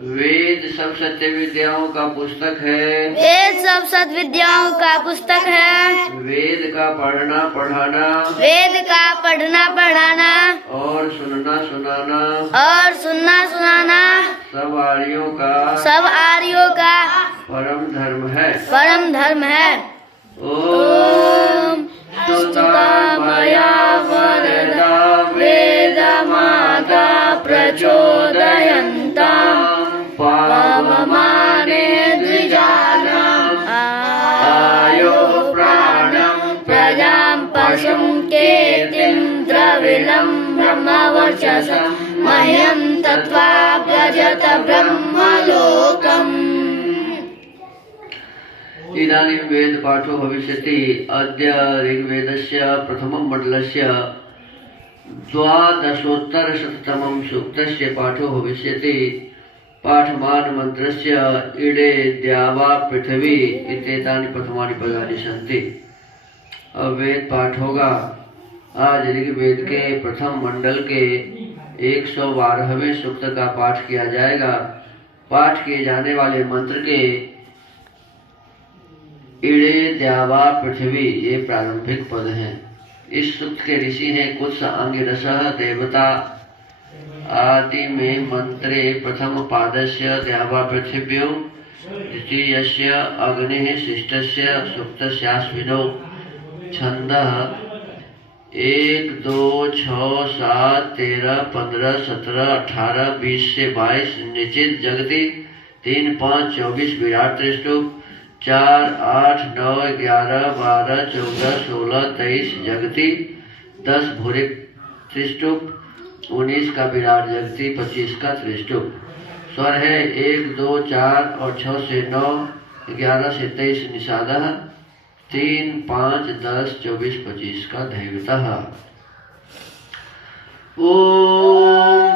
वेद सब सत्य विद्याओं का पुस्तक है। वेद सब सद्विद्याओं का पुस्तक है। वेद का पढ़ना पढ़ाना, वेद का पढ़ना पढ़ाना और सुनना सुनाना सब आर्यों का परम धर्म है। ओम सुतामया वरदा वेदमाता प्रचोदयन्तां पावमाने द्विजानाम् आयो प्राणं प्रजां पशुं कीर्तिं द्रविणं ब्रह्मवर्चसं मह्यं तत्त्वा व्रजत ब्रह्मलोकम्। इदानीं वेद पाठो भविष्यति। अद्य ऋग्वेदस्य प्रथमं मण्डलस्य 12,शततमं सूक्तस्य पाठो भविष्यति। पाठमान मन्त्रस्य इडे द्यावा पृथिवी इत्येतानि प्रथमानि पदानि सन्ति। अब वेद पाठ होगा। आज ऋग्वेद के प्रथम मंडल के 112वें सूक्त का पाठ किया जाएगा। पाठ किए जाने वाले मंत्र के इड़े द्यावा पृथ्वी ये प्रारंभिक पद हैं। इस सूक्त के ऋषि हैं कुछ अंगिरसः देवता। आदि में मंत्रे प्रथम पादस्य द्यावा पृथिव्यो द्वितीयस्य अग्निः शिष्टस्य सुप्तस्याश्विनौ। छंदः 1, 2, 6, 7, 13, 15, 17, 18, 20 से 22 निश्चित जगति। 3, 5, 24 विराट त्रिष्टुप। 4, 8, 9, 11, 12, 14, 16, 23 जगति। 10 भूरिक त्रिष्टुप। 19 का विराट जगति। 25 का त्रिष्टुप। स्वर है 1, 2, 4 और 6 से 9, 11 से 23 निषादः। 3, 5, 10, 24, 25 का दैवतः। ओम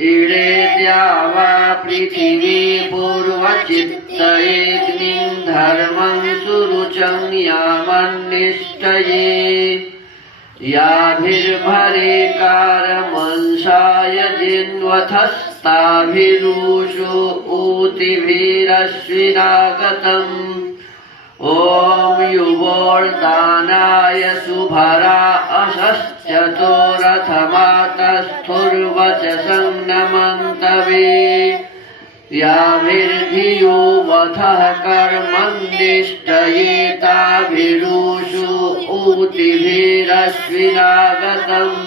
इडे द्यावा पृथिवी पूर्वचित्तयेऽग्निं धर्मं सुरुचं यामन्निष्टये याभिर्भरेकारमंसाय जिन्वथस्ताभिरूषो ऊतिभिरश्विनागतम्। ओम युवोर्दानाय सुभरा अशश्चतो रथमातस्थुर्वचसं नमन्तवे याभिर्धियो वथः कर्मन्निष्टये ताभिरूषो ऊतिभिरश्विनागतम्।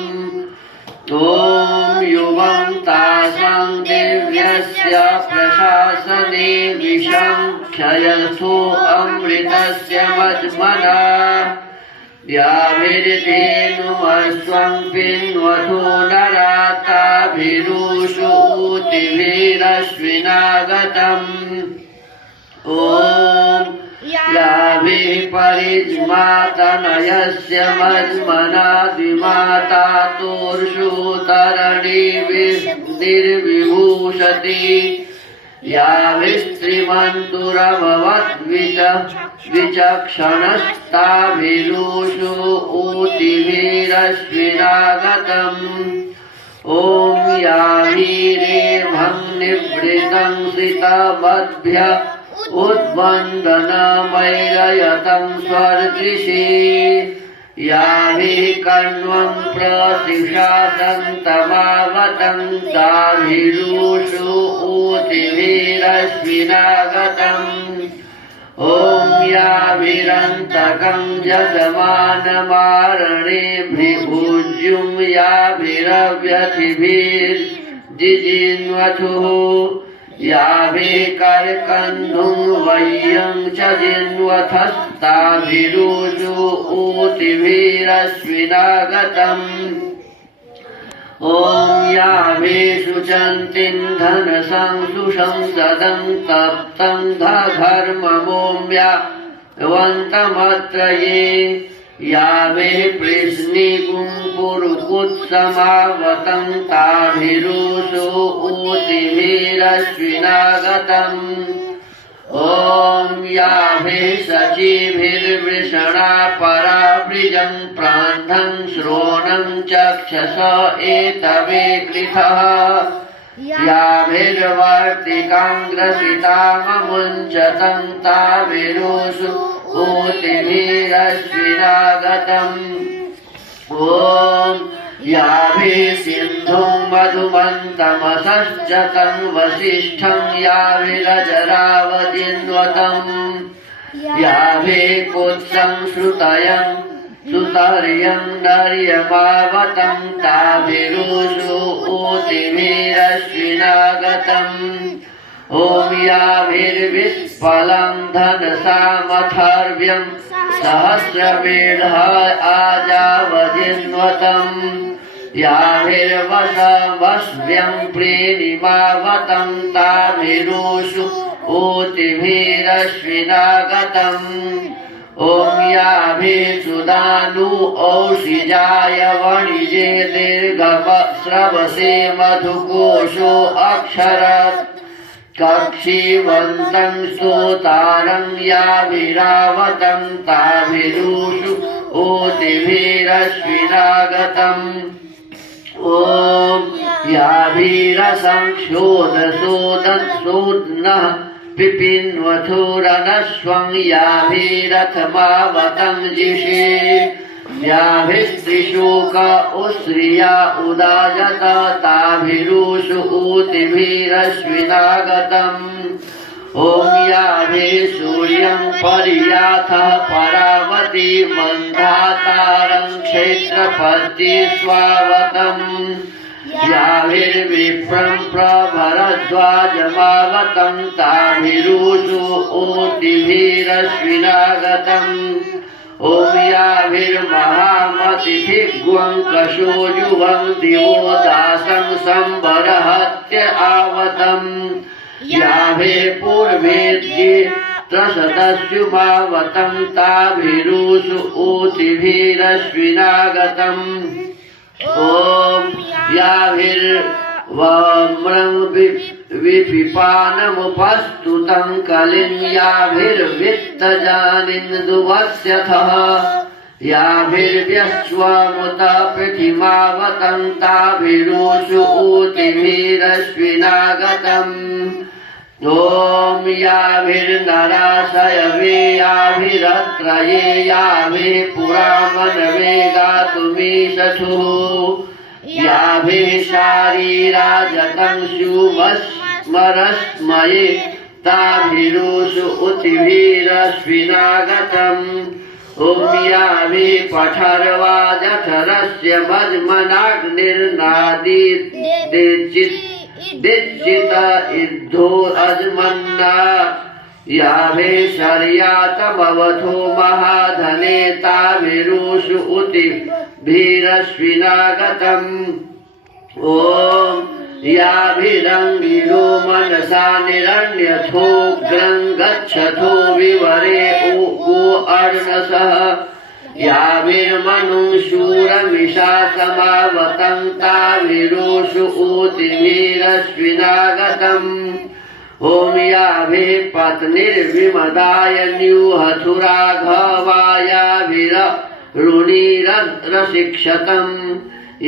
ओम युवं तासां दिव्यस्य प्रशासने विशंख्ययथो अमृतस्य मज्मना याभिर्धेनुमस्वं पिन्वथो नराताभिरूषो ऊतिभिरश्विनागतम्। ओम याभिः परिज्मातनयस्य मज्मना द्विमाता तोर्षोतरणीभिर्विभूषति याभिस्त्रिमन्तुरभवद्विचक्षणस्ताभिरूषो ऊतिभिरश्विनागतम्। ओम याभिरेवं निवृतं श्रितवद्भ्य उद्वन्दनमैरयतं स्वर्दृशे याभिः कण्वं प्रसिषासन्तमावतं ताभिरूषो ऊतिभिरश्विनागतम्। ओम याभिरन्तकं यजमानमारणेभिर्भुज्युं याभिरव्यथिभिर्जिजिन्वथुः याभिः कर्कन्धुं वह्यं च जिन्वथस्ताभिरूषो ऊतिभिरश्विनागतम्। ओम याभिः शुचन्तीं धनसंसुषं तप्तं धर्ममोम्यावन्तमत्र ये याभिः पृश्निगुं पुरुकुत्समावतं ताभिरूषो ऊतिभिरश्विनागतम्। ओम याभिः शचीभिर्वृषणा परावृजं प्रान्धं श्रोणं चक्षस एतवे कृतः याभिर्वर्तिकाङ्ग्रसिताममुञ्चतं ताभिरुषु ऊतिभिरश्विनागतम् ॐ याभिः सिन्धुं मधुमन्तमसश्चतं वसिष्ठं याभिरजरावजिन्वतम् याभिः कुत्सं श्रुतयं सुतर्यं नर्यमावतं ताभिरुषु ऊतिभिरश्विनागतम् ॐ याभिर्विस्फलं धनसामथर्व्यं सहस्रमेढ आजावजिन्वतम् याभिर्वशवस्व्यं प्रेणिमावतं ताभिरुषु ऊतिभिरश्विनागतम् ॐ याभिः सुदानु औषिजाय वणिजे दीर्घस्रवसे मधुकोशो अक्षरत् कक्षीवन्तं स्तोतारं याभिरावतं ताभिरुषु ऊतिभिरश्विनागतम् ॐ याभिरसंक्षोदसोदत्सोदनः पिपिन्वथुरनश्वं याभिरथमावतं जिषे याभिस्त्रिशूक उश्रिया उदाजत ताभिरुषु ऊतिभिरश्विनागतम् ॐ याभिः सूर्यं पर्याथः परावती मन्दातारं क्षेत्रपति स्वावतम् याभिर्विप्रं प्रभरद्वाजमावतं ताभिरुषु ऊतिभिरश्विनागतम् ॐ याभिर्महामतिभिग्वङ्कषो युवं दिवो दासं संवरहत्य आवतम् याभिः पूर्वेद्ये त्रसदस्युमावतं ताभिरुषु ऊतिभिरश्विनागतम् ॐ याभिर्वम्रं विपिपानमुपस्तुतं कलिं याभिर्वित्तजानिन्दुवस्यथः याभिर्व्यश्वमुत पृथिमावतं ताभिरुषु ऊतिभिरश्विनागतम् ॐ याभिर्नराशयवे याभिरत्रये याभिः पुरामनवे गातुमीशथुः याभिः शारीराजतं शुभस्मरस्मये ताभिरुषु ऊतिभिरश्विनागतम् ॐ याभिः पठर्वाजठरस्य मज्मनाग्निर्नादीदिज्जित इद्धो अजमन्ना याभिः शर्यातमवथो महाधने ताभिरुषु ऊतिभिरश्विनागतम् ॐ याभिरङ्गिनो मनसा निरण्यथोग्रं गच्छथो विवरे ऊको अर्णसः याभिर्मनुं शूरमिषा समावतं ताभिरुषु ऊतिभिरश्विनागतम् ॐ याभिः पत्नीर्विमदाय न्यूहथुराघवायाभिरुणिरशिक्षतम्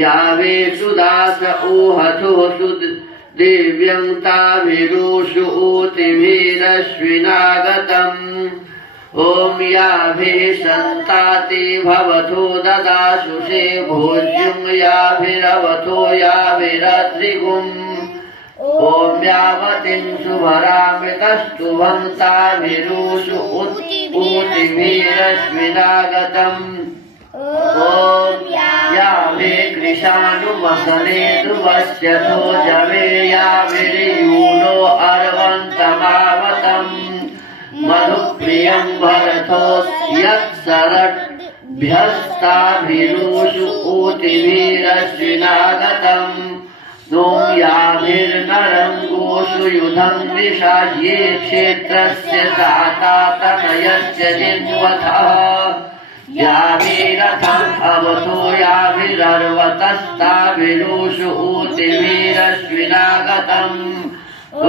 याभिः सुदास ऊहथुः सुदिव्यं ताभिरुषु ऊतिभिरश्विनागतम् ॐ याभिः सन्ताति भवथो ददाशुषे भोज्यं याभिरवथो याभिरत्रिगुम् ॐ यावतिं शुभरामृतस्तुभं ताभिरुषु ऊतिभिरश्विनागतम् ॐ याभिः कृशानुमसने ध्रुवस्यथो जवे याभिर्यूनो अर्वन्तमावतम् मधुप्रियं भरथो यत्सरद्भ्यस्ताभिरुषु ऊतिभिरश्विनागतम् ॐ याभिर्नरङ्गोषु युधं विषाह्ये क्षेत्रस्य सातातनयस्य जिन्वथः याभिरथम् अवथो याभिरर्वतस्ताभिरुषु ऊतिभिरश्विनागतम् ॐ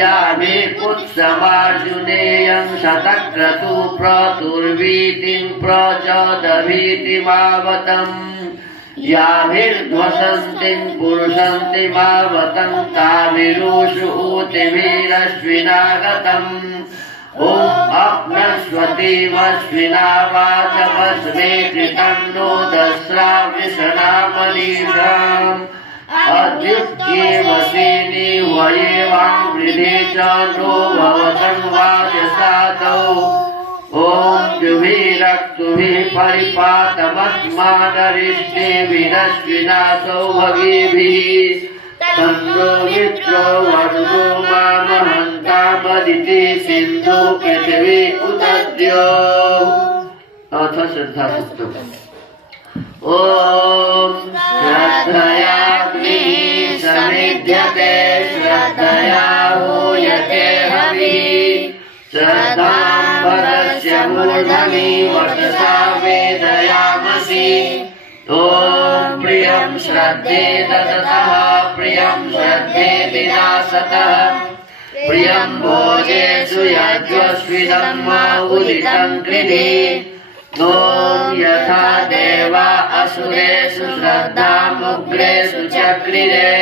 याभिः कुत्समार्जुनेयं शतक्रतु प्रतुर्वीतिं प्रचोदभीतिमावतम् याभिर्ध्वसन्तिं पुरुषन्ति मावतं ताभिरुषु ऊतिभिरश्विनागतम् ॐ अप्नस्वतीमश्विना वाचमस्मे कृतं नो दस्रा वृषणामनीषाम् अद्युक्त्येवसेनि वयेवाङ्कृते च नो भवतं वाचसातौ ॐ जुभिरक्तुभिः परिपातमस्मादरिष्टेभिरश्विना सौभगेभिः तन्नो मित्रो वरुणो मामहन्तामदिति सिन्धु पृथिवी उदद्यो। अथ श्रद्धा सूक्तम्। ॐ श्रद्धयाग्निः समिध्यते श्रद्धया हूयते हविः श्रद्धां वदस्य मूर्धनि वचसा वेदयामसि। ॐ प्रियं श्रद्धे ददतः प्रियं श्रद्धे विनाशतः प्रियं भोजेषु यज्ञस्विदं उदितं कृधि। ॐ यथा देवा असुरेषु श्रद्धामुग्रेषु चक्रिरे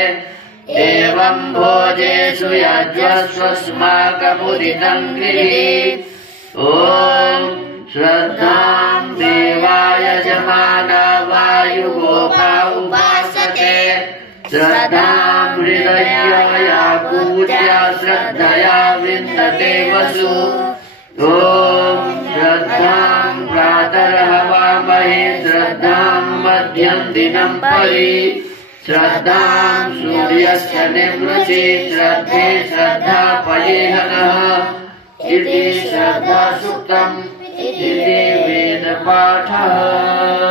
एवं भोजेषु यज्ञस्वस्माकमुदितं कृधि। ॐ श्रद्धां देवा यजमाना वायुगोपा उपासते श्रद्धां हृदयया पूज्या श्रद्धया विन्दते वसु। ॐ श्रद्धां प्रातर्हवामहे श्रद्धां मध्यं दिनं परि श्रद्धां सूर्यस्य निवृत्ति श्रद्धे श्रद्धा पयेहनः इति श्रद्धा सूक्तम् इति वेदपाठः।